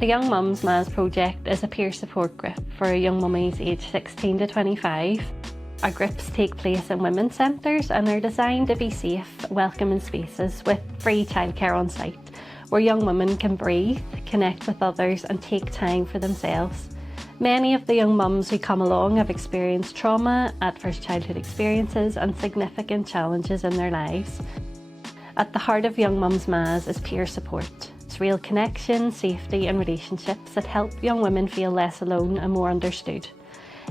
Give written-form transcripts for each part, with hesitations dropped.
The Young Mums Maz project is a peer support group for young mummies aged 16 to 25. Our groups take place in women's centres and are designed to be safe, welcoming spaces with free childcare on site, where young women can breathe, connect with others and take time for themselves. Many of the young mums who come along have experienced trauma, adverse childhood experiences and significant challenges in their lives. At the heart of Young Mums Maz is peer support. It's real connection, safety and relationships that help young women feel less alone and more understood.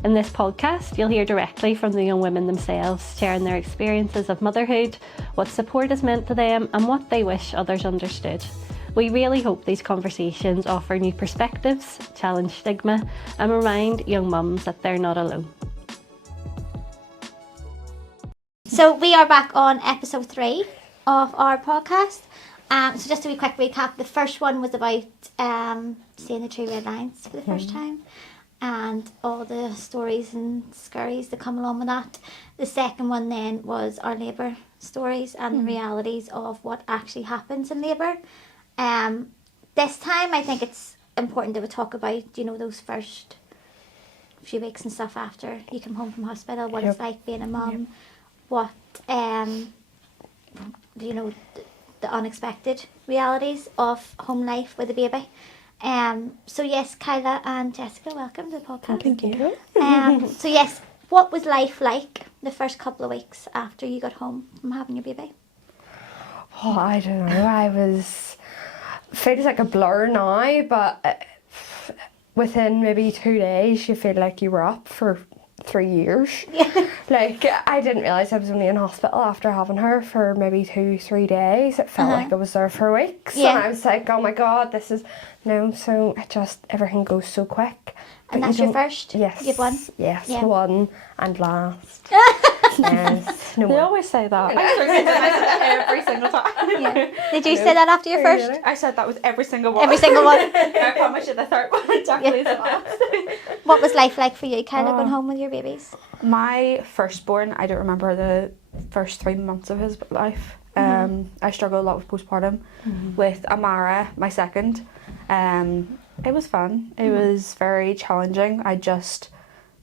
In this podcast, you'll hear directly from the young women themselves, sharing their experiences of motherhood, what support has meant to them and what they wish others understood. We really hope these conversations offer new perspectives, challenge stigma and remind young mums that they're not alone. So we are back on episode 3 of our podcast. So just a wee quick recap. The first one was about seeing the 3 red lines for the first time and all the stories and scurries that come along with that. The second one then was our labour stories and the realities of what actually happens in labour. This time I think it's important that we talk about, you know, those first few weeks and stuff after you come home from hospital, what it's like being a mum, what, you know, the unexpected realities of home life with a baby. So yes, Kyla and Jessica, welcome to the podcast. Thank you. So yes, what was life like the first couple of weeks after you got home from having your baby? Oh, I don't know. Feels like a blur now, but within maybe 2 days, you feel like you were up for 3 years. Like, I didn't realise I was only in hospital after having her for maybe 2-3 days. It felt like I was there for weeks. And I was like, oh my God, this is... No, so it just, everything goes so quick. And that's your first? Yes. You've won? Yes, one and last. Yes. No They more. always say that. I said that every single time. Did you say that after your first? I said that with every single one. Every single one. I promise you the third one definitely is the last. What was life like for you, Kyla, going home with your babies? My firstborn, I don't remember the first 3 months of his life. I struggled a lot with postpartum. With Amara, my second. It was fun. It was very challenging. I just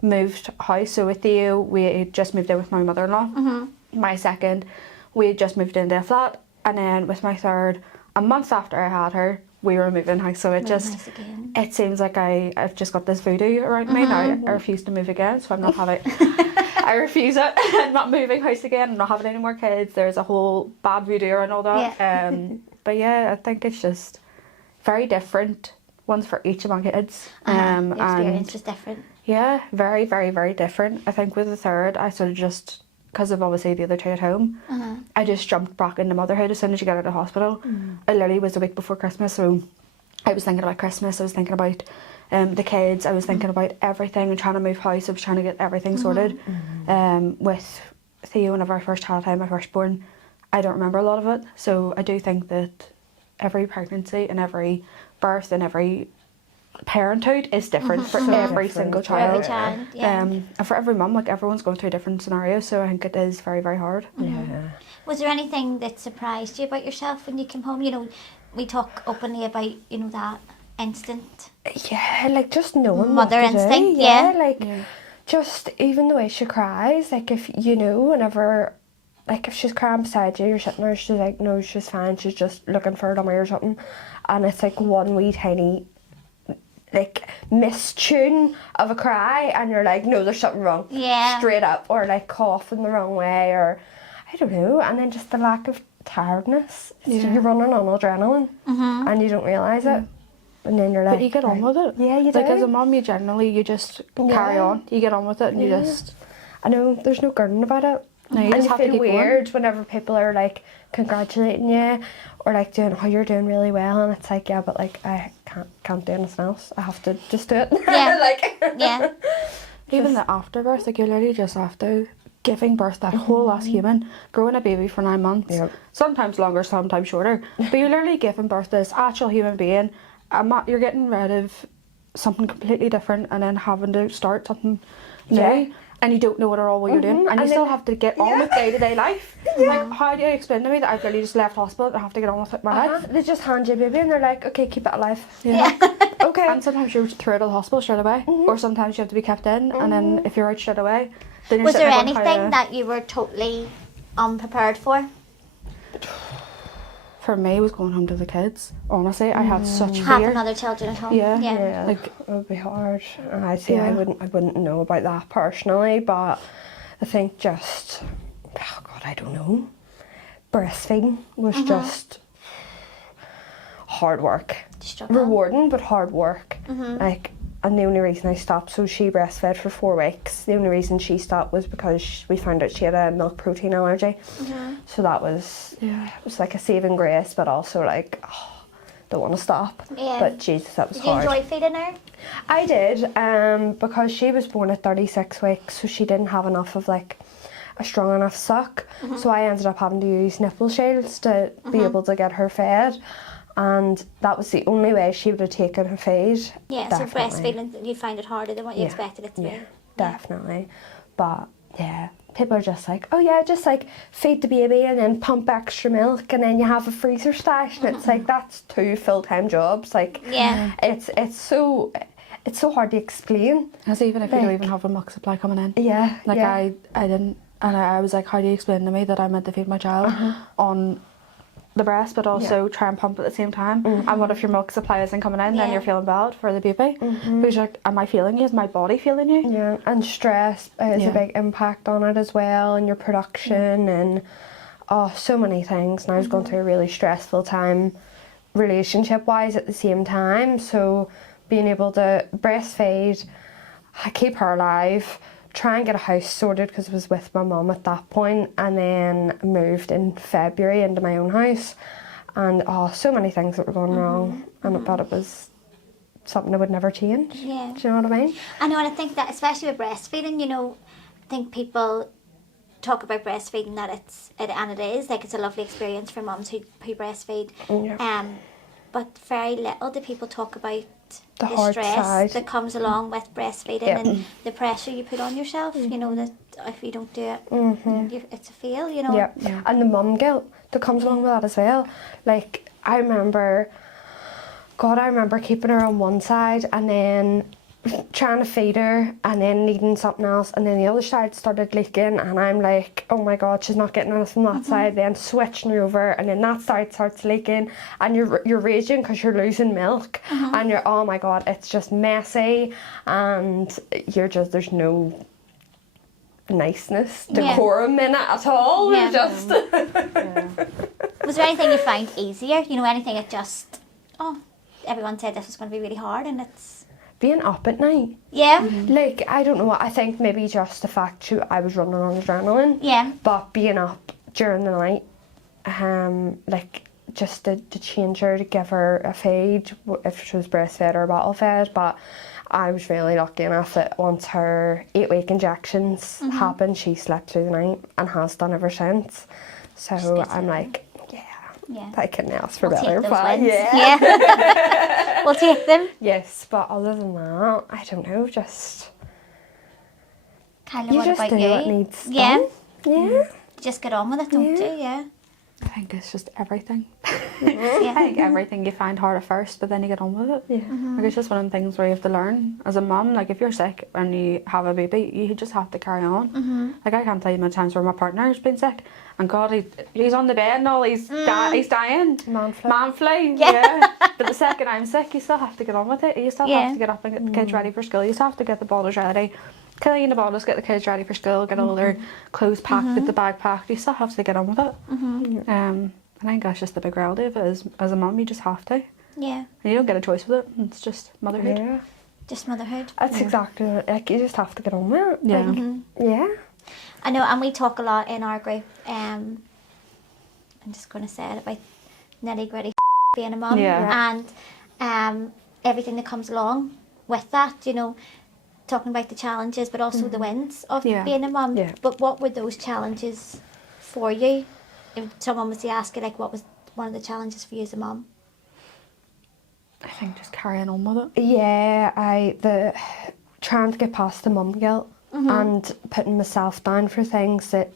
moved house. So with Theo, we had just moved in with my mother-in-law. My second, we had just moved into a flat. And then with my third, a month after I had her, we were moving house. So it just, it seems like I've just got this voodoo around me now. I refuse to move again, so I'm not having I refuse it. I'm not moving house again. I'm not having any more kids. There's a whole bad voodoo around all that. But yeah, I think it's just very different. One's for each of my kids. The experience is different. Yeah, very, very, very different. I think with the third, I sort of just, because of obviously the other two at home, I just jumped back into motherhood as soon as you get out of hospital. It literally was a week before Christmas, so I was thinking about Christmas, I was thinking about the kids, I was thinking about everything and trying to move house, I was trying to get everything sorted. With Theo, whenever I first had him, my firstborn, I don't remember a lot of it, so I do think that every pregnancy and every birth and every parenthood is different for every single child. For every child, And for every mum, like everyone's going through different scenarios, so I think it is very, very hard. Was there anything that surprised you about yourself when you came home? You know, we talk openly about, you know, that instant Yeah, like just knowing mother what to instinct, do. Like just even the way she cries, like if you know, whenever, like if she's crying beside you, you're sitting there, she's like, no, she's fine, she's just looking for a dummy or something, and it's like one wee tiny like mistune of a cry and you're like, no, there's something wrong. Straight up, or like coughing the wrong way, or I don't know, and then just the lack of tiredness. You're running on adrenaline and you don't realise it. And then you're like, But you get on with it. Yeah, you do. Like as a mum, you just carry on. You get on with it and you just... I know, there's no girding about it. No, you and just you have to feel keep weird whenever people are like congratulating you or like doing, oh, you're doing really well, and it's like, yeah, but like I can't do anything else. I have to just do it. Even the afterbirth, like you're literally just after giving birth that whole last human, growing a baby for 9 months, sometimes longer, sometimes shorter, but you're literally giving birth to this actual human being. You're getting rid of something completely different and then having to start something new. And you don't know what you're doing, and you still have to get on with day-to-day life. Like, how do you explain to me that I've literally just left hospital and I have to get on with my life? They just hand you a baby and they're like, okay, keep it alive. Okay. And sometimes you're through to the hospital straight away, or sometimes you have to be kept in, and then if you're out straight away, then you're Was there sitting going, anything that you were totally unprepared for? For me, it was going home to the kids. Honestly, I had such Having fear. other children at home. Yeah. Yeah, Like, it would be hard. I see. Yeah. I wouldn't know about that personally, but I think just, oh God, I don't know. Breastfeeding was just hard work. Struggle. Rewarding, but hard work. Like, and the only reason I stopped, so she breastfed for 4 weeks. The only reason she stopped was because we found out she had a milk protein allergy. So that was, it was like a saving grace, but also like, don't want to stop. Yeah. But Jesus, that was Did you hard. enjoy feeding her? I did, because she was born at 36 weeks, so she didn't have enough of like a strong enough suck. So I ended up having to use nipple shields to be able to get her fed. And that was the only way she would have taken her feed. Yeah, Definitely. so breastfeeding, you find it harder than what you expected it to be. Yeah, definitely. But yeah, people are just like, oh yeah, just like feed the baby and then pump extra milk and then you have a freezer stash. And it's like, that's 2 full-time jobs. Like, Yeah. it's so hard to explain. as even if you Like- don't even have a milk supply coming in. Yeah, Like yeah. I didn't, and I was like, how do you explain to me that I'm meant to feed my child on the breast, but also try and pump at the same time? And what if your milk supply isn't coming in? Then Yeah. you're feeling bad for the baby. Because you're like, am I feeling you? Is my body feeling you? Yeah, and stress is a big impact on it as well, and your production and so many things. And I was going through a really stressful time relationship-wise at the same time, so being able to breastfeed, keep her alive, try and get a house sorted because I was with my mum at that point, and then moved in February into my own house, and so many things that were going wrong, and but it was something that would never change. Yeah. Do you know what I mean? I know, and I think that especially with breastfeeding, you know, I think people talk about breastfeeding that it is like it's a lovely experience for mums who breastfeed. Yeah. But very little do people talk about The the hard stress side. that comes along with breastfeeding Yeah. and the pressure you put on yourself. You know that if you don't do it, it's a fail. You know. Yeah. And the mum guilt that comes along with that as well. Like, I remember keeping her on one side and then trying to feed her and then needing something else, and then the other side started leaking, and I'm like, oh my God, she's not getting enough from that side, then switching her over, and then that side starts leaking, and you're raging because you're losing milk, and you're, oh my God, it's just messy, and there's no niceness, decorum in it at all. Yeah. Just Was there anything you find easier? You know, anything that just everyone said this was going to be really hard, and it's being up at night. yeah. Like, I don't know, I think maybe just the fact I was running on adrenaline. Yeah. But being up during the night, like, just to change her, to give her a feed, if she was breastfed or bottle fed. But I was really lucky enough that once her 8-week injections happened, she slept through the night and has done ever since. So I'm like, Yeah. I couldn't ask for We'll better. take those But wins. yeah. We'll take them. Yes, but other than that, I don't know, just... Kyla, You what just about do you? what needs done. Yeah. Yeah. You just get on with it, don't Yeah. you? Yeah. I think it's just everything. Yeah. I think everything you find hard at first, but then you get on with it. Yeah. Like, it's just one of the things where you have to learn. As a mum, like, if you're sick and you have a baby, you just have to carry on. Like, I can't tell you many times where my partner's been sick, and God, he's on the bed and all, he's dying. Man flu. Man flu, yeah. But the second I'm sick, you still have to get on with it. You still Yeah. have to get up and get the kids ready for school. You still have to get the bottles ready, clean the bottles, get the kids ready for school, get all their clothes packed, get the bag packed. You still have to get on with it. I think that's just the big reality of it. As a mum, you just have to. Yeah. And you don't get a choice with it. It's just motherhood. Yeah. Just motherhood. That's exactly it. Like, you just have to get on with it. Yeah. Like, yeah. I know, and we talk a lot in our group. I'm just going to say it about nitty gritty being a mum, Yeah. and everything that comes along with that. You know, talking about the challenges, but also the wins of being a mum. Yeah. But what were those challenges for you? If someone was to ask you, like, what was one of the challenges for you as a mum? I think just carrying on with it. Yeah, trying to get past the mum guilt and putting myself down for things that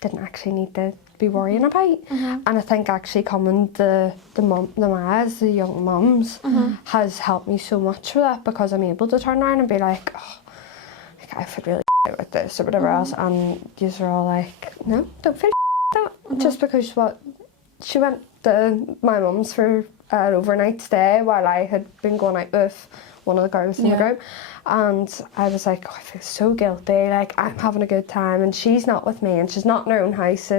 didn't actually need to be worrying about. And I think actually coming the mas, the young mums, has helped me so much with that, because I'm able to turn around and be like, oh, like, I feel really with this or whatever else, and yous are all like, no, don't feel that. Just because she went to my mum's for an overnight stay while I had been going out with one of the girls in the group, and I was like, oh, I feel so guilty, like I'm having a good time and she's not with me and she's not in her own house,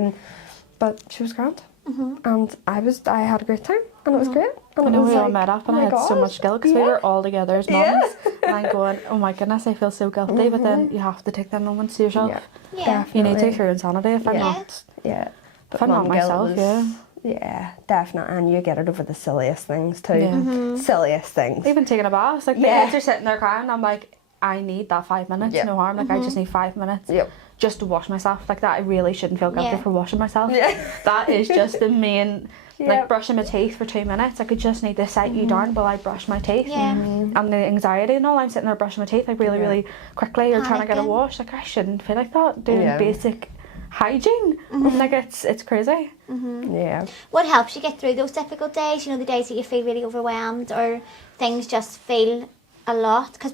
but she was grand, and I had a great time, and it was great. And I know it was we all like, met up and oh I my had so God. much guilt because we were all together as mums, and I'm going, oh my goodness, I feel so guilty, but then you have to take them moments to yourself. Yeah. You need to Definitely. for your insanity. If I'm not, But if I'm not mum guilt myself, was- Yeah, definitely. And you get it over the silliest things too. Yeah. Silliest things. even taking a bath, like the kids are sitting there crying, I'm like, I need that 5 minutes, Yep. no harm. Like I just need 5 minutes. Yep. Just to wash myself like that. I really shouldn't feel guilty Yeah. for washing myself. Yeah. That is just the main, Yep. like brushing my teeth for 2 minutes. I could just need to sit you down while I brush my teeth. Yeah. And the anxiety and all, I'm sitting there brushing my teeth like really quickly, or trying to get a Panicking. wash. Like I shouldn't feel like that. Doing Yeah. basic hygiene. Like it's crazy. Yeah. What helps you get through those difficult days? You know, the days that you feel really overwhelmed or things just feel a lot? Because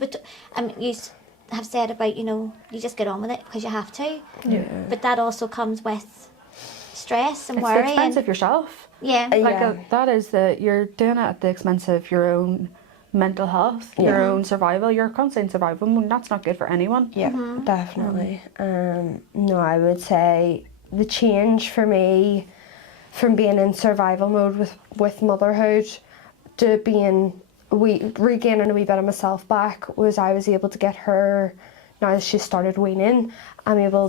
you have said about, you know, you just get on with it because you have to. Yeah. But that also comes with stress and It's the worry. expense And, of yourself. yeah. Like that is you're doing it at the expense of your own mental health, your own survival. You're constantly in survival mode, and that's not good for anyone. Yeah, definitely. No, I would say the change for me from being in survival mode with motherhood to being regaining a wee bit of myself back was I was able to get her, now that she started weaning,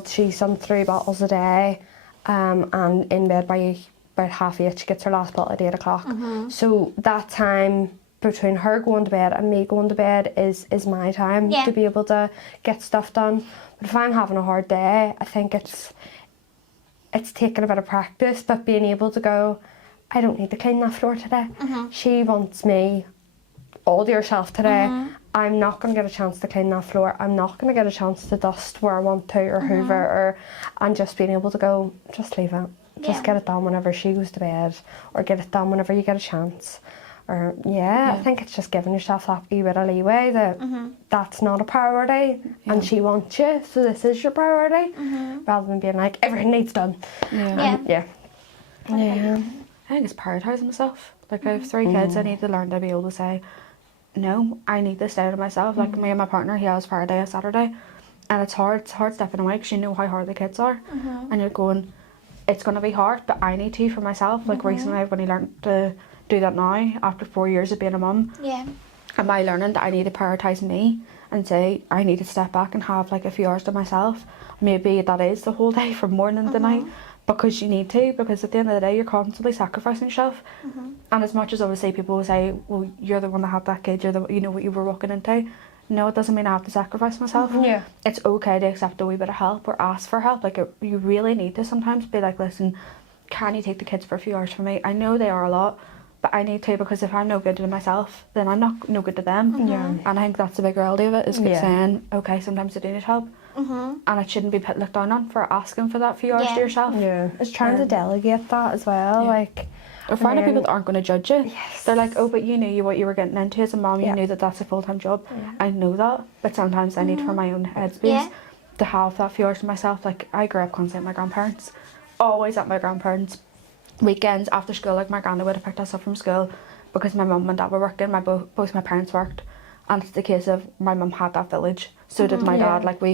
she's on 3 bottles a day, and in bed by about 7:30 she gets her last bottle at 8 o'clock. So that time between her going to bed and me going to bed is my time to be able to get stuff done. But if I'm having a hard day, I think it's taking a bit of practice, but being able to go, I don't need to clean that floor today. She wants me all to yourself today. I'm not going to get a chance to clean that floor. I'm not going to get a chance to dust where I want to or hoover, and just being able to go, just leave it. Just get it done whenever she goes to bed, or get it done whenever you get a chance. Or I think it's just giving yourself that wee bit of leeway that that's not a priority and she wants you, so this is your priority, rather than being like, everything needs done. Yeah. Yeah. I think it's prioritising myself. Like I have 3 kids, I need to learn to be able to say, no, I need this day to myself. Like me and my partner, he has Friday and Saturday, and it's hard stepping away because you know how hard the kids are, and you're going, it's going to be hard, but I need to for myself. Like recently I've only learned to do that now after 4 years of being a mum. Yeah. Am I learning that I need to prioritise me and say I need to step back and have like a few hours to myself? Maybe that is the whole day from morning to night, because you need to, because at the end of the day you're constantly sacrificing yourself. And as much as obviously people will say, well, you're the one that had that kid, you know what you were walking into. No, it doesn't mean I have to sacrifice myself. Yeah. It's okay to accept a wee bit of help or ask for help. Like you really need to sometimes be like, listen, can you take the kids for a few hours for me? I know they are a lot, but I need to, because if I'm no good to myself, then I'm not no good to them. Yeah. And I think that's the big reality of it, is saying, okay, sometimes I do need help. And it shouldn't be looked down on for asking for that few hours to yourself. Yeah. It's trying to delegate that as well. Like, Or finding then- people that aren't going to judge you. Yes. They're like, oh, but you knew what you were getting into as a mum. You Yeah. knew that that's a full-time job. I know that, but sometimes I need for my own headspace Yeah. to have that few hours to myself. Like I grew up constantly at my grandparents, always at my grandparents. Weekends after school, like my granny would have picked us up from school because my mum and dad were working. Both my parents worked, and it's the case of my mum had that village. So did my dad. Like we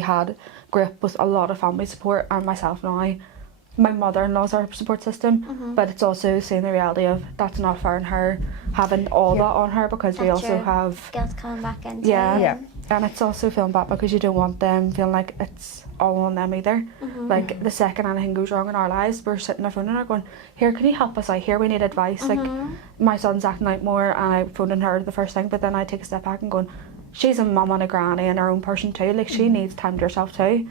grew up with a lot of family support, and myself now. My mother-in-law's our support system, but it's also seeing the reality of that's not fair on her having all that on her, because we That's also your have guilt coming back into Yeah. and it's also feeling bad because you don't want them feeling like it's all on them either. Like the second anything goes wrong in our lives, we're sitting there phoning her going, here, can you help us out? Here, we need advice. Like my son's acting out more, and I phoned in her the first thing, but then I take a step back and going, she's a mum and a granny and her own person too. Like she needs time to herself too.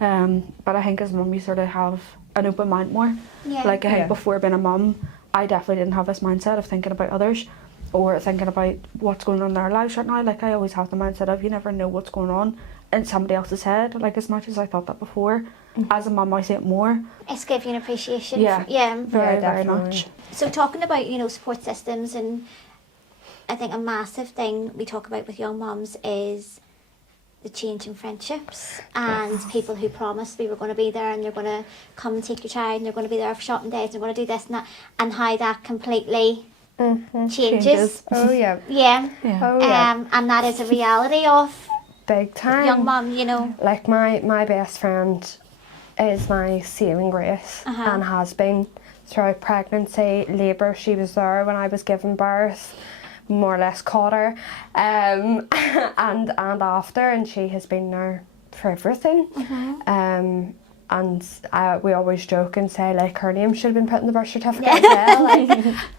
But I think as mum you sort of have an open mind more. Yeah. Like I think before being a mum, I definitely didn't have this mindset of thinking about others or thinking about what's going on in their lives right now. Like I always have the mindset of you never know what's going on in somebody else's head. Like as much as I thought that before, as a mum I see it more. It's giving you an appreciation. Yeah. Very definitely. much. So talking about, support systems, and I think a massive thing we talk about with young mums is the change in friendships and people who promised we were going to be there and they're going to come and take your child and they're going to be there for shopping days and they're going to do this and that, and how that completely changes. Oh yeah. Yeah. Oh yeah. And that is a reality of Big time. young mum, Like my best friend is my saving grace and has been throughout pregnancy, labour. She was there when I was giving birth, more or less caught her, and after, and she has been there for everything. And we always joke and say like her name should have been put in the birth certificate as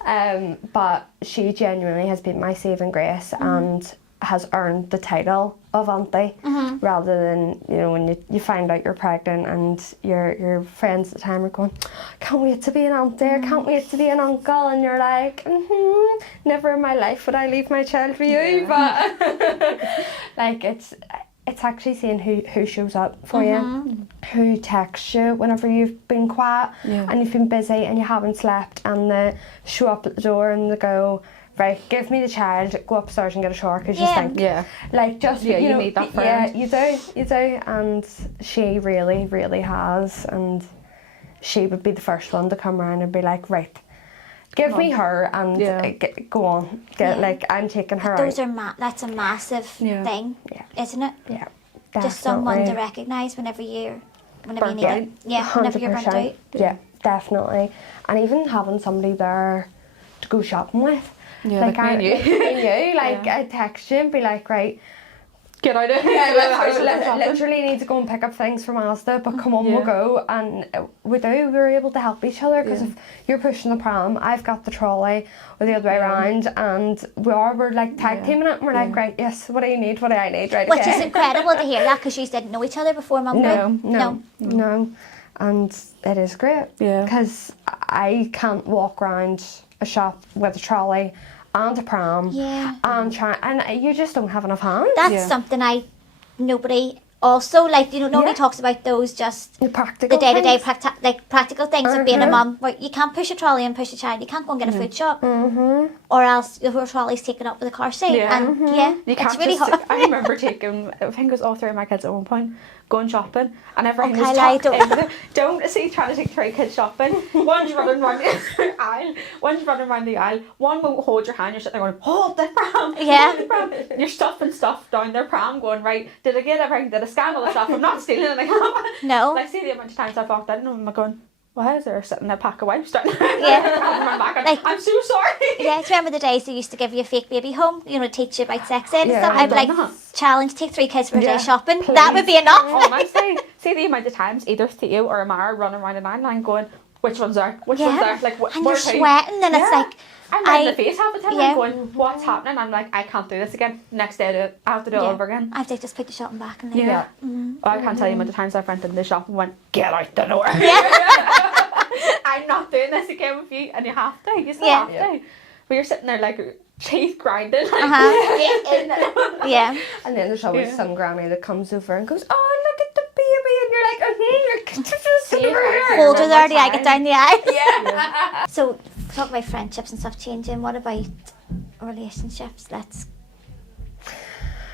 well. But she genuinely has been my saving grace and has earned the title of auntie, rather than when you find out you're pregnant and your friends at the time are going, can't wait to be an auntie, or can't wait to be an uncle, and you're like, never in my life would I leave my child for you. But like it's actually seeing who shows up for you, who texts you whenever you've been quiet and you've been busy and you haven't slept, and they show up at the door and they go, right, give me the child, go upstairs and get a shower, because you think, like, just, you need that friend. Yeah, you do, and she really, really has, and she would be the first one to come around and be like, right, give me her, and go on, like, I'm taking her those out. are that's a massive thing, isn't it? Yeah, definitely. Just someone to recognise whenever you need Burnt it. out. Yeah, whenever you're burnt 100%. out. Yeah, definitely. And even having somebody there to go shopping with. Yeah, like me and you. I'd text you and be like, right, Get out of here. literally need to go and pick up things from Asda, but come on, we'll go. And we're able to help each other, because if you're pushing the pram, I've got the trolley, or the other way around, and we're like tag teaming it, and we're like, right, yes, what do you need, what do I need, right? Which is incredible to hear that, because you didn't know each other before mum group. No. And it is great, because I can't walk around a shop with a trolley and a pram and you just don't have enough hands. That's something nobody also, like, nobody talks about those, just the practical day-to-day things. practical things of being a mum, where you can't push a trolley and push a child, you can't go and get a food shop, or else your trolley's taken up with a car seat, and you can't it's really hard. I remember taking, I think it was all three of my kids at one point, going shopping, and everything was don't see trying to take 3 kids shopping. One's running around the aisle, one won't hold your hand, you're sitting there going, hold the pram, hold the pram. And you're stuffing stuff down their pram, going, right, did I get everything, did I scan all the stuff, I'm not stealing anything. No. Like, see the amount of times I've walked in and I'm going, why is there sitting a pack of wipes down there? Like, I'm so sorry. Yeah, do you remember the days they used to give you a fake baby home, to teach you about sex ed and stuff? I've I'd done that. challenge, take 3 kids for a day shopping. Please. That would be enough. Honestly, see the amount of times either Theo or Amara running around an island going, which one's there? Which one's there? Like, and you're sweating, and it's like, I'm red in the face half the time. I'm going, what's happening? I'm like, I can't do this again. Next day I do it. I have to do it all over again. I have to just put the shopping back and I can't tell you how many times I've went in the shop and went, get out the door. I'm not doing this again with you. And you have to. You still have to. But you're sitting there like teeth grinding. Like, And then there's always some granny that comes over and goes, oh, look at the baby. And you're like, you're hold her there till I get down the aisle. So, talk about friendships and stuff changing. What about relationships? Let's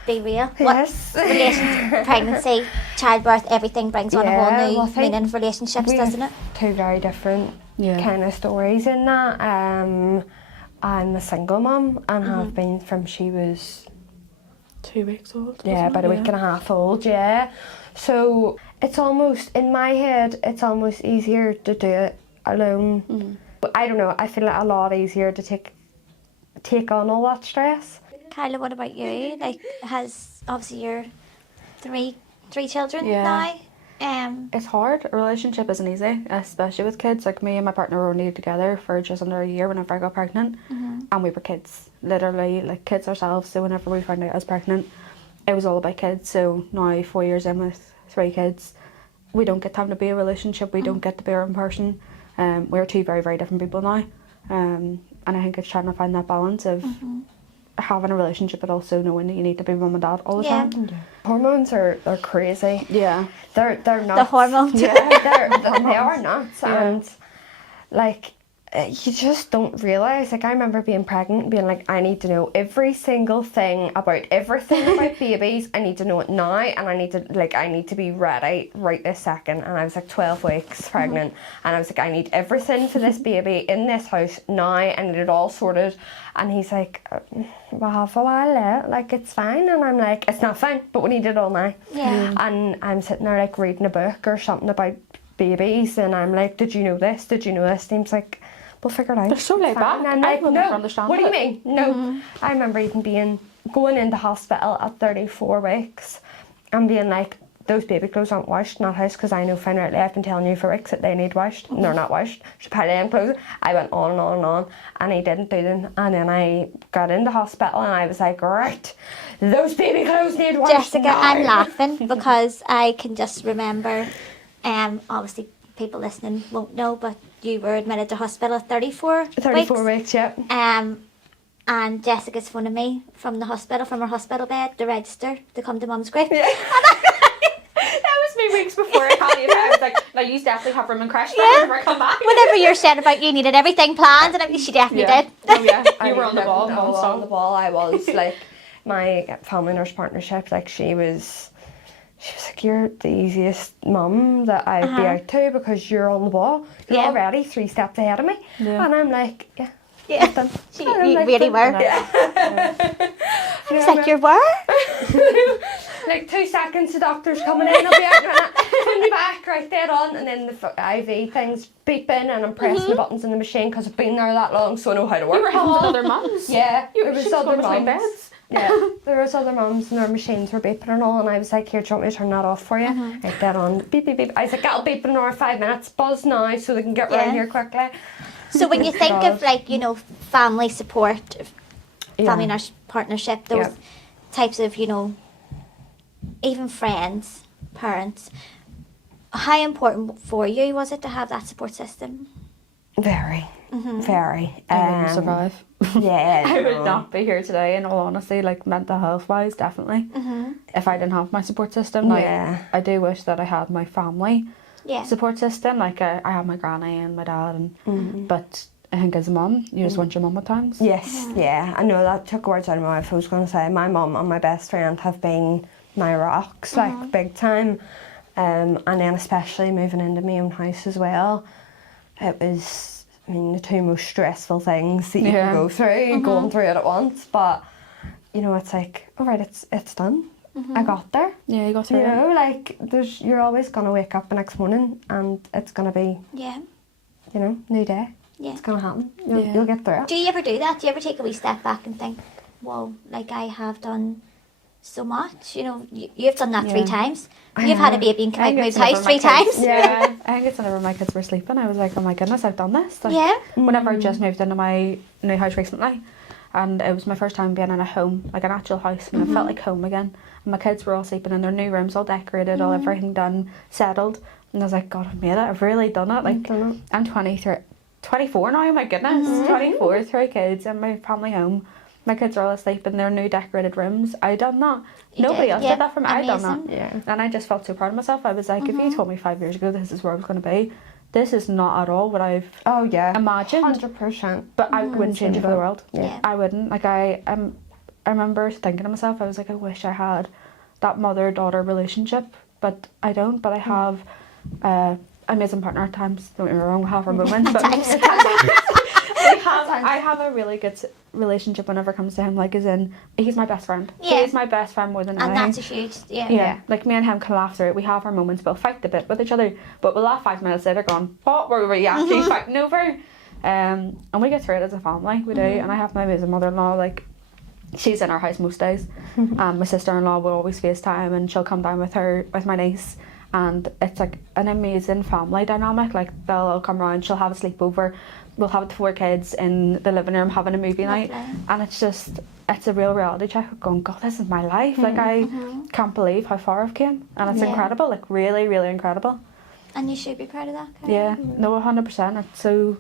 be real. Yes. What relationship, pregnancy, childbirth, everything brings on a whole new meaning of relationships, doesn't it? 2 very different kind of stories in that. I'm a single mum and have been from she was 2 weeks old. About a week and a half old. So it's almost, in my head, it's almost easier to do it alone. I don't know, I feel like a lot easier to take on all that stress. Kyla, what about you? Like, has obviously your three children now. It's hard. A relationship isn't easy, especially with kids. Like, me and my partner were only together for just under a year whenever I got pregnant, and we were kids, literally like kids ourselves. So whenever we found out I was pregnant, it was all about kids. So now 4 years in with 3 kids, we don't get time to be a relationship. We don't get to be our own person. We're 2 very, very different people now, and I think it's trying to find that balance of having a relationship, but also knowing that you need to be mum and dad all the Yeah. time. Hormones are crazy. Yeah. They're nuts. The hormones. Yeah, they are nuts, and like you just don't realise. Like I remember being pregnant and being like, I need to know every single thing about everything about babies. I need to know it now, and I need to be ready right this second. And I was like 12 weeks pregnant, and I was like, I need everything for this baby in this house now. I need it all sorted. And he's like, we'll have a while, like it's fine. And I'm like, it's not fine, but we need it all now. Yeah. And I'm sitting there like reading a book or something about babies, and I'm like, did you know this? Did you know this? And he's like, we'll figure it out. They're so laid It's fine. back. And I'm I like, wouldn't no, understand what do you it. mean? No. I remember even going into hospital at 34 weeks and being like, those baby clothes aren't washed in that house, because I know fine rightly, I've been telling you for weeks that they need washed, and they're not washed. Should put them clothes. I went on and on and on, and he didn't do them. And then I got into hospital, and I was like, right, those baby clothes need washed. Jessica, now. I'm laughing because I can just remember, obviously people listening won't know, but you were admitted to hospital at 34 34 weeks, yep. And Jessica's phoning me from the hospital, from her hospital bed, to register to come to Mum's Grave. That was me weeks before I had you. I was like, no, you definitely have room and crash whenever I come back. Whenever you're saying about you needed everything planned, and she definitely did. Oh yeah, I you were on the ball. I was on the non-stop. ball. I was like, my family nurse partnership, like she was like, you're the easiest mum that I'd be out to, because you're on the ball. You're Yeah. already 3 steps ahead of me. Yeah. And I'm like, yeah. Yeah, Done. you And I'm like, really done. were. Yeah. It's like you were. Like 2 seconds, the doctor's coming in, I'll be out in a minute. Phone me back, right there on. And then the IV thing's beeping, and I'm pressing the buttons in the machine, because I've been there that long, so I know how to work. You were home with other mums. Yeah, You there were was other between mums. beds. Yeah, there was other mums, and their machines were beeping and all, and I was like, here, do you want me to turn that off for you? Right there on, beep, beep, beep. I was like, that'll beep in another 5 minutes, buzz now, so they can get Yeah. round here quickly. So when you think of, like, you know, family support, family Yeah. nurse partnership, those Yep. types of, you know, even friends, parents, how important for you was it to have that support system? Very, very. I wouldn't survive. Yeah, I no. would not be here today, in all honesty, like mental health wise, definitely. If I didn't have my support system, like, Yeah. I do wish that I had my family Yeah. support system. Like I have my granny and my dad, and but I think as a mum, you just want your mum at times. Yes, yeah, I know that took words out of my mouth. I was going to say, my mum and my best friend have been my rocks, like, big time. And then especially moving into my own house as well. It was, I mean, the 2 most stressful things that you Yeah. can go through, going through it at once. But, you know, it's like, all right, it's done. I got there. Yeah, you go through You it. know, like, you're always going to wake up the next morning, and it's going to be, Yeah. you know, new day. Yeah. It's going to happen. Yeah. You'll get through it. Do you ever do that? Do you ever take a wee step back and think, well, like I have done so much? You know, you've done that 3 Yeah. times. I You've had a know. baby and come I out think and it's moved house whenever 3 my kids- times. Yeah, I think it's whenever my kids were sleeping, I was like, oh my goodness, I've done this. Like, Yeah. Whenever I just moved into my new house recently, and it was my first time being in a home, like an actual house, and it felt like home again. And my kids were all sleeping in their new rooms, all decorated, all everything done, settled. And I was like, God, I've made it. I've really done it. Like, done I'm 24 now, my goodness. 24, 3 kids in my family home. My kids are all asleep in their new decorated rooms. I done that. You Nobody did, else yeah. did that for me. I done Amazing. that. Yeah. And I just felt so proud of myself. I was like, if you told me 5 years ago this is where I was going to be, this is not at all what I've Oh, yeah. imagined. 100%. But I wouldn't change it for the world. Yeah. I wouldn't. Like, I remember thinking to myself, I was like, I wish I had that mother-daughter relationship, but I don't. But I have amazing partner at times. Don't get me wrong, we have our moments. But I have a really good relationship whenever it comes to him. Like, as in, he's my best friend. Yeah. He's my best friend more than And anything. that's a huge, Yeah, like me and him can laugh through it. We have our moments, we'll fight a bit with each other, but we'll laugh 5 minutes later going, what were we actually fighting over? And we get through it as a family, we do. And I have my amazing mother-in-law, like, she's in our house most days. My sister-in-law will always FaceTime, and she'll come down with my niece. And it's like an amazing family dynamic. Like, they'll all come round, she'll have a sleepover, we'll have the 4 kids in the living room having a movie night. And it's a real reality check of going, God, this is my life. Like, I can't believe how far I've came. And it's Yeah. incredible, like, really, really incredible. And you should be proud of that. Karen. Yeah, no, 100%. It's so,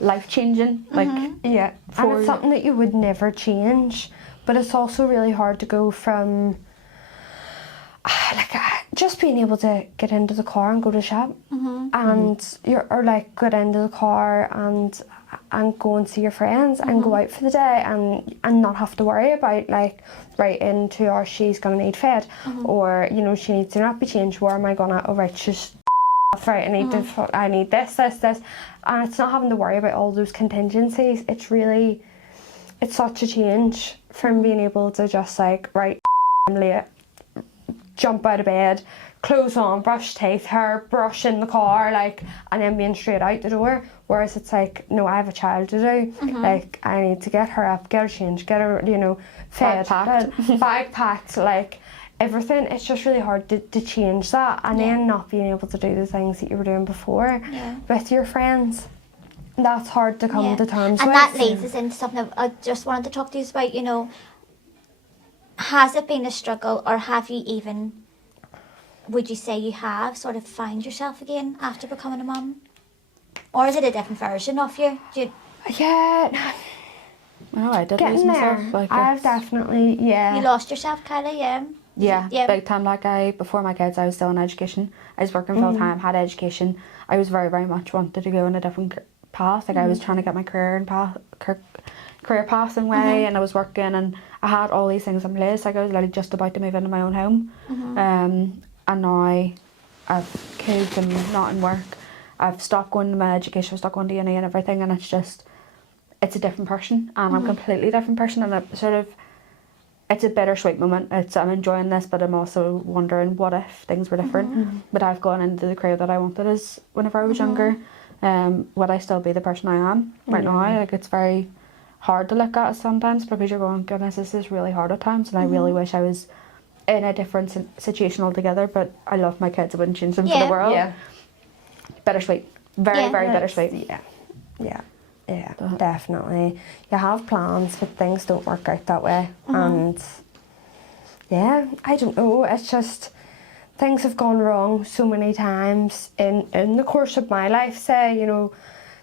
life-changing. Like, Yeah, and it's something that you would never change, but it's also really hard to go from just being able to get into the car and go to shop, and or like get into the car and go and see your friends and go out for the day and not have to worry about like, right, in 2 hours she's gonna need fed, or you know, she needs to nappy change. Where am I gonna? Oh right, she's right. I need this, and it's not having to worry about all those contingencies. It's such a change from being able to just like, right, I'm late, jump out of bed, clothes on, brush teeth, hair, brush in the car, like, and then being straight out the door. Whereas it's like, no, I have a child to do. Like, I need to get her up, get her changed, get her, you know, fed, bag packed, like everything. It's just really hard to change that, and then not being able to do the things that you were doing before with your friends. That's hard to come to terms with. And that leads us into something I just wanted to talk to you about, you know. Has it been a struggle, or have you even, would you say you have sort of found yourself again after becoming a mum? Or is it a different version of you? Yeah. Well, I did Getting lose myself. there. Like, I've definitely, You lost yourself, Kylie, yeah, big time. Like, before my kids, I was still in education. I was working full time, had education. I was very, very much wanted to go in a different path. Like, I was trying to get my career path and way, and I was working, and I had all these things in place. Like, I was literally just about to move into my own home, and now I've kids and not in work. I've stopped going to my education, I've stopped going to uni and everything, and it's a different person, and I'm a completely different person, and it's a bittersweet moment. I'm enjoying this, but I'm also wondering what if things were different. But I've gone into the career that I wanted as whenever I was younger. Would I still be the person I am right now? Like, it's very hard to look at sometimes, because you're going, goodness, this is really hard at times, and I really wish I was in a different situation altogether. But I love my kids, I wouldn't change them for the world. Bittersweet, very bittersweet. Yeah, definitely. You have plans, but things don't work out that way, and I don't know, it's just things have gone wrong so many times in the course of my life. Say, you know,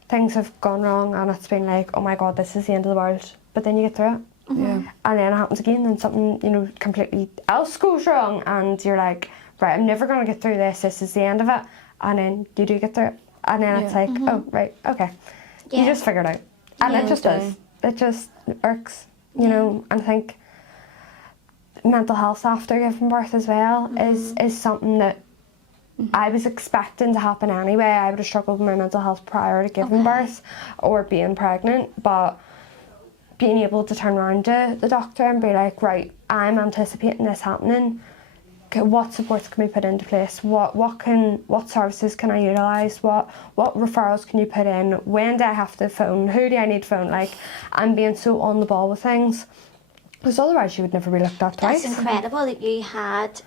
things have gone wrong, and it's been like, oh my god, this is the end of the world, but then you get through it. And then it happens again, and something, you know, completely else goes wrong, and you're like, right, I'm never going to get through this is the end of it. And then you do get through it, and then it's like, oh right, okay, you just figure it out, and it just does. It just works, you know. And I think mental health after giving birth as well is something that I was expecting to happen anyway. I would have struggled with my mental health prior to giving birth or being pregnant, but being able to turn around to the doctor and be like, right, I'm anticipating this happening. What supports can we put into place? What services can I utilise? What referrals can you put in? When do I have to phone? Who do I need to phone? Like, I'm being so on the ball with things, because otherwise you would never be looked at twice. That's incredible that you had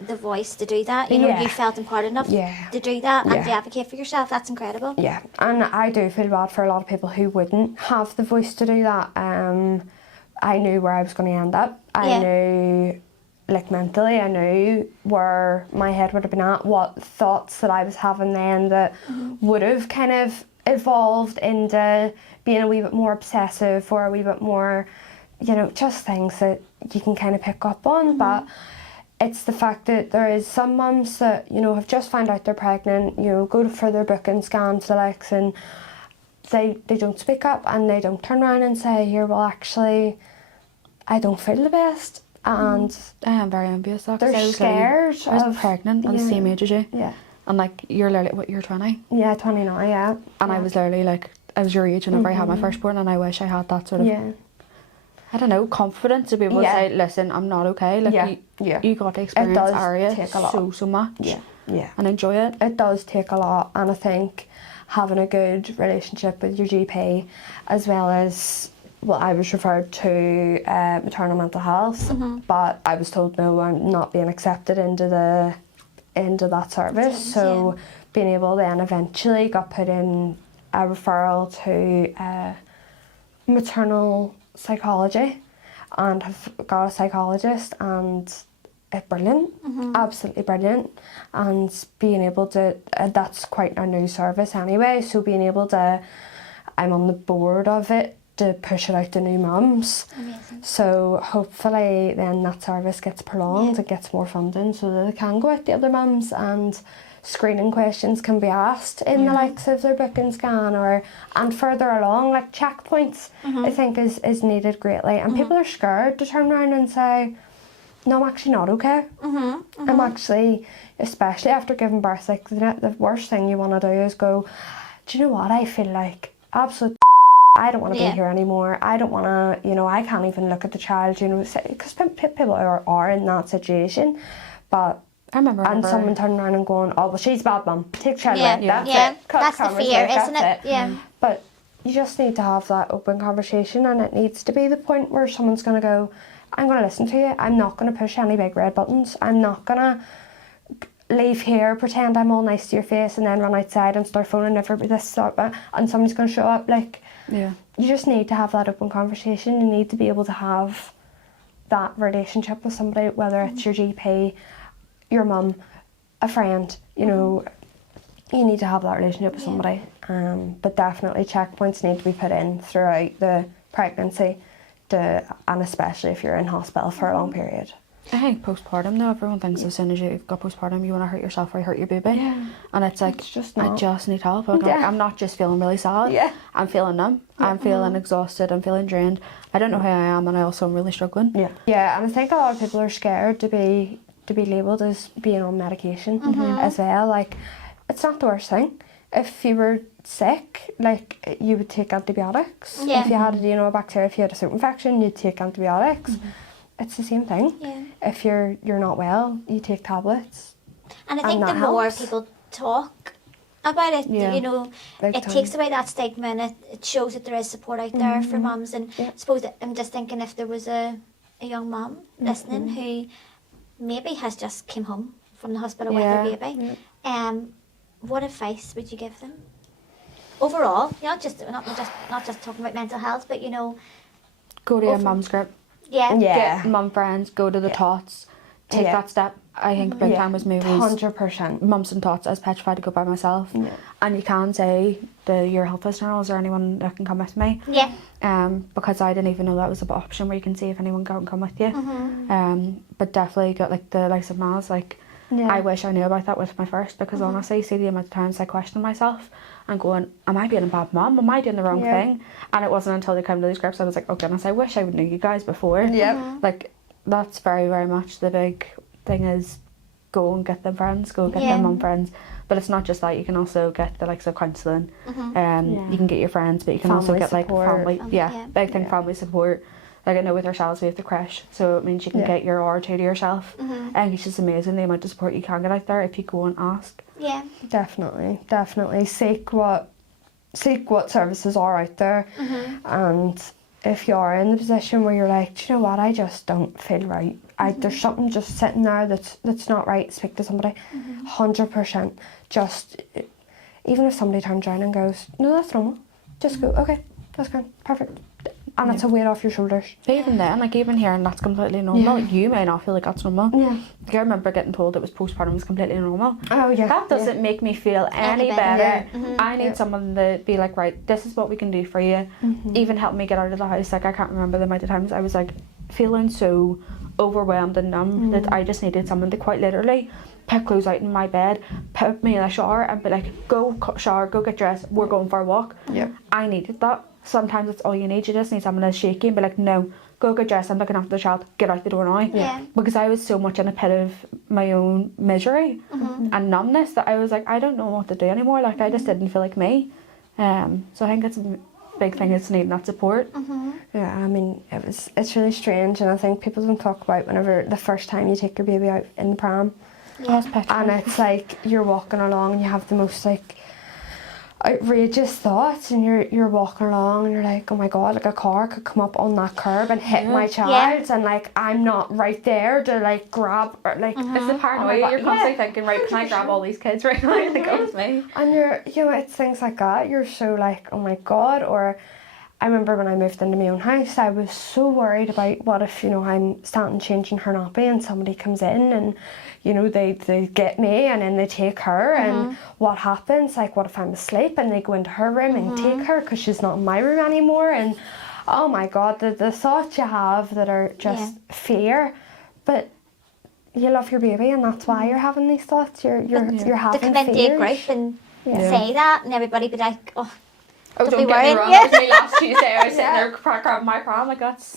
the voice to do that. You know, you felt important enough to do that and to advocate for yourself. That's incredible. Yeah, and I do feel bad for a lot of people who wouldn't have the voice to do that. I knew where I was going to end up. I knew, like, mentally, I knew where my head would have been at, what thoughts that I was having then that would have kind of evolved into being a wee bit more obsessive, or a wee bit more, you know, just things that you can kind of pick up on. But it's the fact that there is some mums that, you know, have just found out they're pregnant, you know, go for their booking scans, the likes, and they don't speak up, and they don't turn around and say, here, well, actually, I don't feel the best. And I am very envious of that. They're scared. I was pregnant at the same age as you. Yeah. And like, you're literally, what, you're 20? Yeah, 20 now, yeah. And I was literally like, I was your age whenever I had my firstborn, and I wish I had that sort of, I don't know, confidence to be able to say, listen, I'm not okay. Like, you got to experience ARIA so much. Yeah. And enjoy it. It does take a lot, and I think having a good relationship with your GP, as well as, well, I was referred to maternal mental health, but I was told no, I'm not being accepted into that service. So being able then eventually got put in a referral to maternal psychology, and have got a psychologist, and it's brilliant, absolutely brilliant. And being able to, that's quite a new service anyway, so being able to I'm on the board of it to push it out to new mums. Amazing. So hopefully then that service gets prolonged and gets more funding so that they can go out to other mums and screening questions can be asked in the likes of their book and scan and further along, like checkpoints, I think is needed greatly. And people are scared to turn around and say, no, I'm actually not okay. I'm actually, especially after giving birth, like the worst thing you want to do is go, do you know what, I feel like absolute I don't want to be here anymore. I don't want to, you know, I can't even look at the child, you know, because people are in that situation. But I remember someone turning around and going, oh, well, she's a bad mum. Take the child away. That's it. Cut That's the cameras fear, out, isn't it? Yeah. But you just need to have that open conversation, and it needs to be the point where someone's going to go, I'm going to listen to you. I'm not going to push any big red buttons. I'm not going to leave here, pretend I'm all nice to your face, and then run outside and start phoning everybody this stuff, and somebody's going to show up. Like, you just need to have that open conversation. You need to be able to have that relationship with somebody, whether it's your GP, your mum, a friend, you know, you need to have that relationship with somebody. But definitely checkpoints need to be put in throughout the pregnancy, and especially if you're in hospital for a long period. I think postpartum though, everyone thinks as soon as you've got postpartum you want to hurt yourself or hurt your baby. And it's like, I just need help. Like, I'm not just feeling really sad. I'm feeling numb. I'm feeling exhausted. I'm feeling drained. I don't know who I am, and I also am really struggling. Yeah, and I think a lot of people are scared to be labelled as being on medication as well. Like, it's not the worst thing. If you were sick, like, you would take antibiotics. If you had, you know, a bacteria, if you had a throat infection, you'd take antibiotics. It's the same thing. If you're not well, you take tablets. And I think the more people talk about it, you know, it takes away that stigma, and it shows that there is support out there for mums. And I suppose that I'm just thinking, if there was a young mum listening who maybe has just came home from the hospital with her baby, what advice would you give them? Overall, not just talking about mental health, but, you know, go to your mum's group. Get mum friends, go to the tots, take that step. I think big time was movies. 100%. Mums and tots. I was petrified to go by myself. And you can say to your health visitor, is there anyone that can come with me? Because I didn't even know that was an option where you can see if anyone can come with you. But definitely got like the likes of Miles, like, I wish I knew about that with my first, because honestly, see the amount of times I questioned myself and going, am I being a bad mum? Am I doing the wrong thing? And it wasn't until they came to these groups I was like, oh goodness, I wish I would know you guys before. Like, that's very, very much the big thing, is go and get them friends, go get them mum friends. But it's not just that, you can also get the likes of counselling. You can get your friends, but you can also get like family. Big thing, family support. Like, I know with ourselves we have the creche, so it means you can get your hour or two to yourself. And it's just amazing the amount of support you can get out there if you go and ask. Definitely seek what services are out there. And if you are in the position where you're like, do you know what, I just don't feel right, there's something just sitting there that's not right, speak to somebody. 100%. Just, even if somebody turns around and goes, no, that's normal, just go, okay, that's good, perfect. And it's a weight off your shoulders. But even then, like, even hearing that's completely normal, you may not feel like that's normal. Like, I remember getting told it was postpartum was completely normal. That doesn't make me feel any better. I need someone to be like, right, this is what we can do for you. Even help me get out of the house. Like, I can't remember the amount of times I was like feeling so overwhelmed and numb that I just needed someone to quite literally pick clothes out in my bed, put me in a shower and be like, go shower, go get dressed, we're going for a walk. I needed that. Sometimes it's all you need. You just need someone that's shaky and be like, no, go get dressed, I'm looking after the child, get out the door now. Because I was so much in a pit of my own misery and numbness that I was like, I don't know what to do anymore. Like, I just didn't feel like me. So I think it's a big thing, is needing that support. Yeah, I mean, it's really strange, and I think people don't talk about whenever the first time you take your baby out in the pram. And it's like, you're walking along and you have the most like outrageous thoughts, and you're walking along and you're like, oh my god, like a car could come up on that curb and hit my child, and like I'm not right there to like grab, or like it's the paranoia. You're constantly thinking, right, can I grab all these kids right now? Like, oh, it's me. And you're, you know, it's things like that, you're so like, oh my god. Or I remember when I moved into my own house, I was so worried about what if, you know, I'm starting changing her nappy and somebody comes in and, you know, they get me and then they take her and what happens? Like, what if I'm asleep and they go into her room and take her because she's not in my room anymore? And oh my God, the thoughts you have that are just fear. But you love your baby and that's why you're having these thoughts. You're having to come into a fears. group and say that, and everybody be like, oh, Oh, don't be get me worrying. wrong. Yeah. That was me last Tuesday. I was sitting there grabbing my pram. Like, that's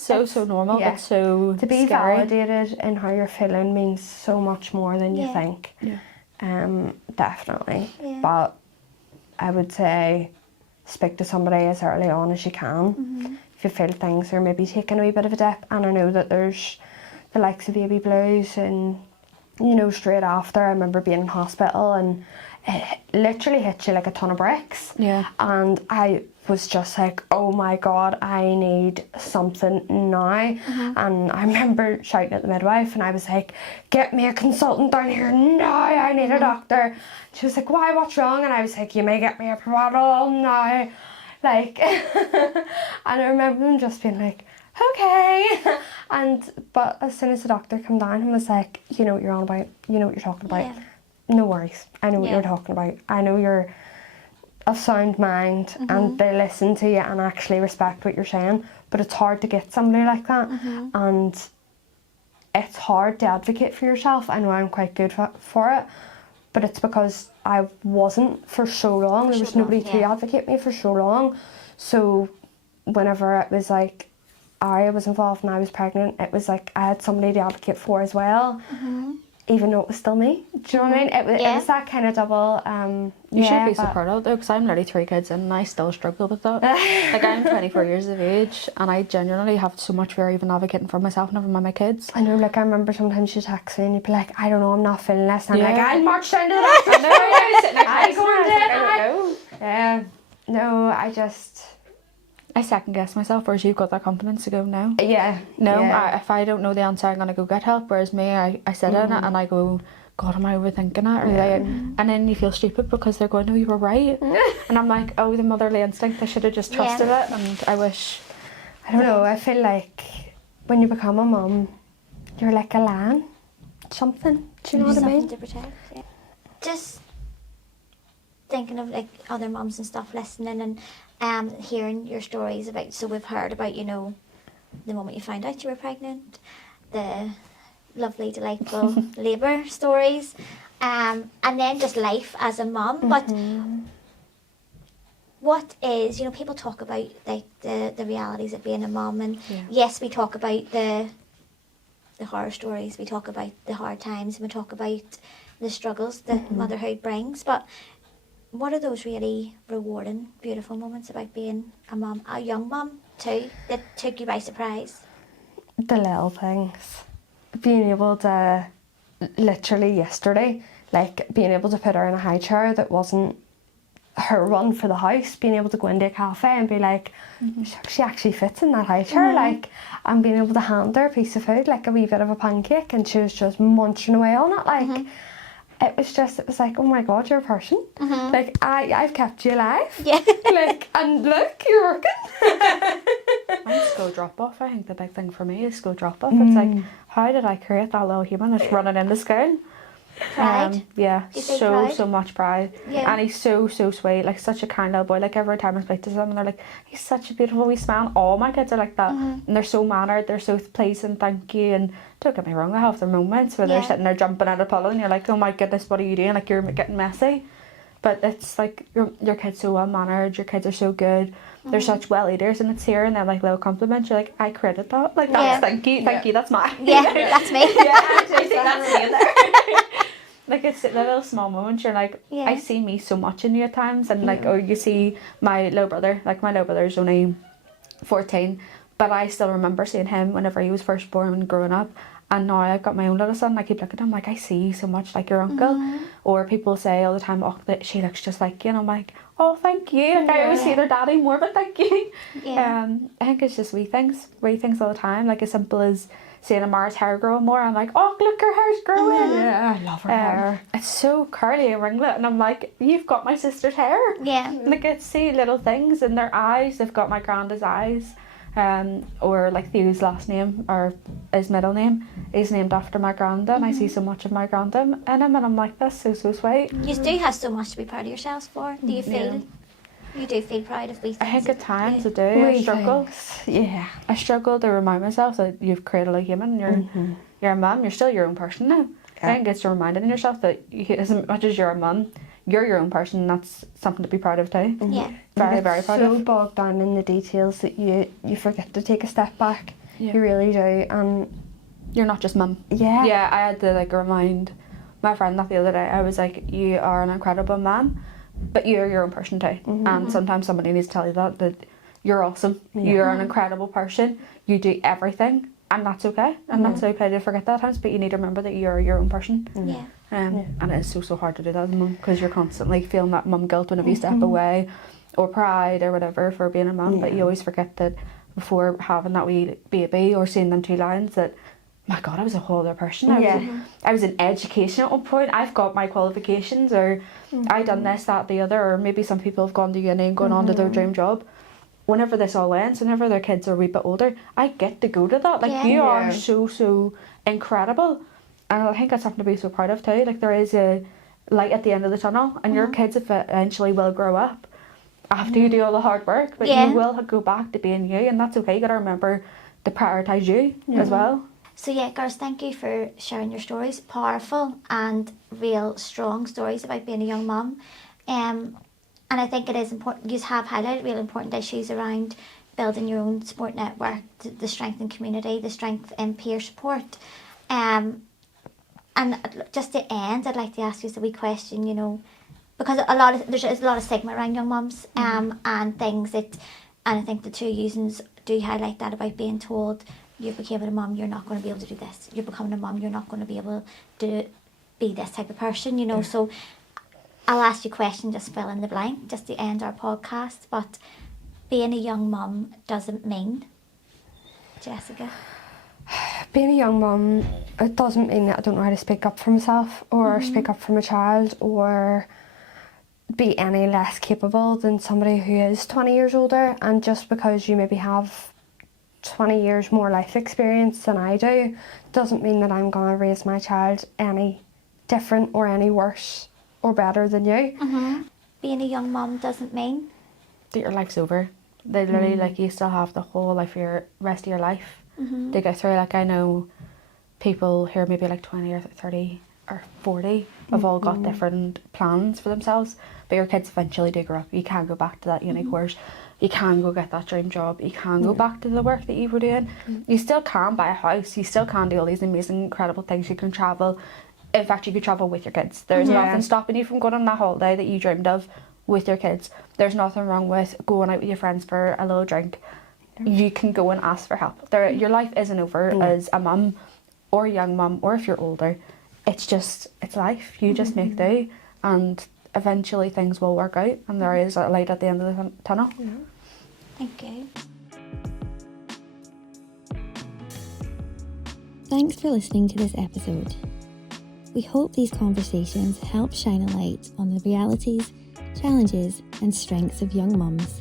so normal, but so to be scary. validated in how you're feeling means so much more than you think. Definitely. But I would say speak to somebody as early on as you can if you feel things are maybe taking a wee bit of a dip. And I know that there's the likes of baby blues, and you know, straight after I remember being in hospital and it literally hit you like a ton of bricks. And I was just like, oh my God, I need something now. And I remember shouting at the midwife and I was like, get me a consultant down here now, I need a doctor. She was like, why, what's wrong? And I was like, you may get me a preventable now. Like, and I remember them just being like, okay. But as soon as the doctor came down and was like, you know what you're on about, you know what you're talking about. No worries, I know what you're talking about. I know you're of sound mind and they listen to you and actually respect what you're saying. But it's hard to get somebody like that. And it's hard to advocate for yourself. I know I'm quite good for it, but it's because I wasn't for so long. There was nobody to advocate me for so long. So whenever it was like Aria was involved and I was pregnant, it was like I had somebody to advocate for as well. Even though it was still me. Do you know what I mean? It was that kind of double... you should be so proud of it though, because I'm nearly 3 kids and I still struggle with that. Like, I'm 24 years of age and I genuinely have so much fear even advocating for myself, never mind my kids. I know, like, I remember sometimes you text me and you'd be like, I don't know, I'm not feeling this. And I'm like, I'll march down to the doctor. I know, I was sitting next to I don't know. Yeah. No, I second guess myself, whereas you've got that confidence to go, no. No, if I don't know the answer, I'm going to go get help, whereas me, I sit in it and I go, God, am I overthinking it? Or and then you feel stupid because they're going, no, you were right. And I'm like, oh, the motherly instinct, I should have just trusted it, and I wish... I don't know, I feel like when you become a mum, you're like a lamb, something. Do you know what I mean? Something to protect, Just thinking of like other mums and stuff listening and hearing your stories about, so we've heard about, you know, the moment you found out you were pregnant, the lovely, delightful labour stories, and then just life as a mum. But what is, you know, people talk about like the realities of being a mum, and yes, we talk about the horror stories, we talk about the hard times, and we talk about the struggles that motherhood brings, but what are those really rewarding, beautiful moments about being a mum, a young mum too, that took you by surprise? The little things. Being able to, literally yesterday, like being able to put her in a high chair that wasn't her one for the house, being able to go into a cafe and be like, she actually fits in that high chair, like, and being able to hand her a piece of food, like a wee bit of a pancake, and she was just munching away on it, like, it was like, oh my God, you're a person. Like, I've kept you alive. Like, and look, you're working. My school drop off, I think the big thing for me is school drop off. It's like, how did I create that little human that's running into school? Pride? So much pride. And he's so sweet, like such a kind little boy. Like, every time I speak to them, they're like, he's such a beautiful wee smile. All my kids are like that, and they're so mannered, they're so pleasing, thank you. And don't get me wrong, I have their moments where they're sitting there jumping at a puddle and you're like, oh my goodness, what are you doing? Like, you're getting messy. But it's like, your kids so well mannered, your kids are so good, they're such well eaters, and it's here and then like little compliments, you're like, I created that, like, that's thank you, that's mine. That's me. I think that's me in there. Like, it's the little small moments, you're like, I see me so much in you at times, and like, or you see my little brother, like my little brother's only 14, but I still remember seeing him whenever he was first born and growing up. And now I've got my own little son, and I keep looking at him like, I see you so much like your uncle. Or people say all the time, oh, that she looks just like you, and I'm like, oh, thank you. Like, I always see their daddy more, but thank you. I think it's just wee things all the time, like as simple as seeing Amara's hair growing more, I'm like, oh, look, her hair's growing. Yeah, I love her hair. It's so curly and ringlet, and I'm like, you've got my sister's hair. Yeah. Like, I see little things in their eyes. They've got my granddad's eyes. Or like Theo's last name, or his middle name, is named after my granddad, and I see so much of my granddad in him, and I'm like, that's so sweet. You do have so much to be proud of yourselves for. Do you feel? Yeah. You do feel proud of these things? I think at times I do. Wee I struggle. things. Yeah. I struggle to remind myself that you've created a human. You're a mum. You're still your own person now. Yeah. I think it's reminding yourself that as much as you're a mum, you're your own person. And that's something to be proud of too. Yeah. Very, You get very proud so of. bogged down in the details that you forget to take a step back. Yeah. You really do, and You're not just mum. yeah. Yeah, I had to like remind my friend that the other day. I was like, you are an incredible man, but you're your own person too. And sometimes somebody needs to tell you that you're awesome. You're an incredible person. You do everything, and that's okay. And that's okay to forget that at times, but you need to remember that you're your own person. Yeah. And it is so hard to do that as a mum, because you're constantly feeling that mum guilt whenever you step away, or pride or whatever for being a mum. But you always forget that before having that wee baby or seeing them 2 lines, that my God, I was a whole other person. I was in education at one point. I've got my qualifications, or I done this, that, the other, or maybe some people have gone to uni and gone on to their dream job. Whenever this all ends, whenever their kids are a wee bit older, I get to go to that. Like, you are so incredible. And I think that's something to be so proud of too. Like, there is a light at the end of the tunnel, and your kids eventually will grow up after you do all the hard work, but you will go back to being you, and that's okay. You gotta remember to prioritise you as well. So yeah, girls, thank you for sharing your stories. Powerful and real strong stories about being a young mum. And I think it is important. You have highlighted really important issues around building your own support network, the strength in community, the strength in peer support. And just to end, I'd like to ask you a wee question, you know, because there's a lot of stigma around young mums, and things that, and I think the two usings do highlight that about being told, you're becoming a mum, you're not going to be able to do this. You're becoming a mum, you're not going to be able to be this type of person, you know. So I'll ask you a question, just fill in the blank, just to end our podcast. But being a young mum doesn't mean, Jessica? Being a young mum, it doesn't mean that I don't know how to speak up for myself, or speak up for my child, or be any less capable than somebody who is 20 years older. And just because you maybe have 20 years more life experience than I do, doesn't mean that I'm going to raise my child any different or any worse or better than you. Being a young mum doesn't mean That your life's over. They literally, like, you still have the whole life of your rest of your life to go through. Like, I know people who are maybe like 20 or 30 or 40 have all got different plans for themselves, but your kids eventually do grow up. You can go back to that uni course, you can go get that dream job, you can go back to the work that you were doing, you still can buy a house, you still can do all these amazing, incredible things. You can travel. In fact, you could travel with your kids. There's nothing stopping you from going on that holiday that you dreamed of with your kids. There's nothing wrong with going out with your friends for a little drink. You can go and ask for help. Your life isn't over as a mum or a young mum, or if you're older. It's life. You just make do, and eventually things will work out, and there is a light at the end of the tunnel. Thank you. Thanks for listening to this episode. We hope these conversations help shine a light on the realities, challenges and strengths of young mums,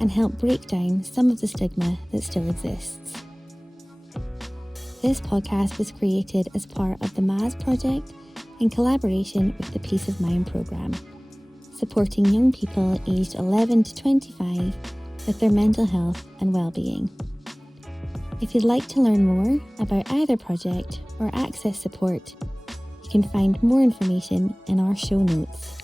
and help break down some of the stigma that still exists. This podcast was created as part of the MAS project in collaboration with the Peace of Mind programme, supporting young people aged 11 to 25 with their mental health and well-being. If you'd like to learn more about either project or access support, you can find more information in our show notes.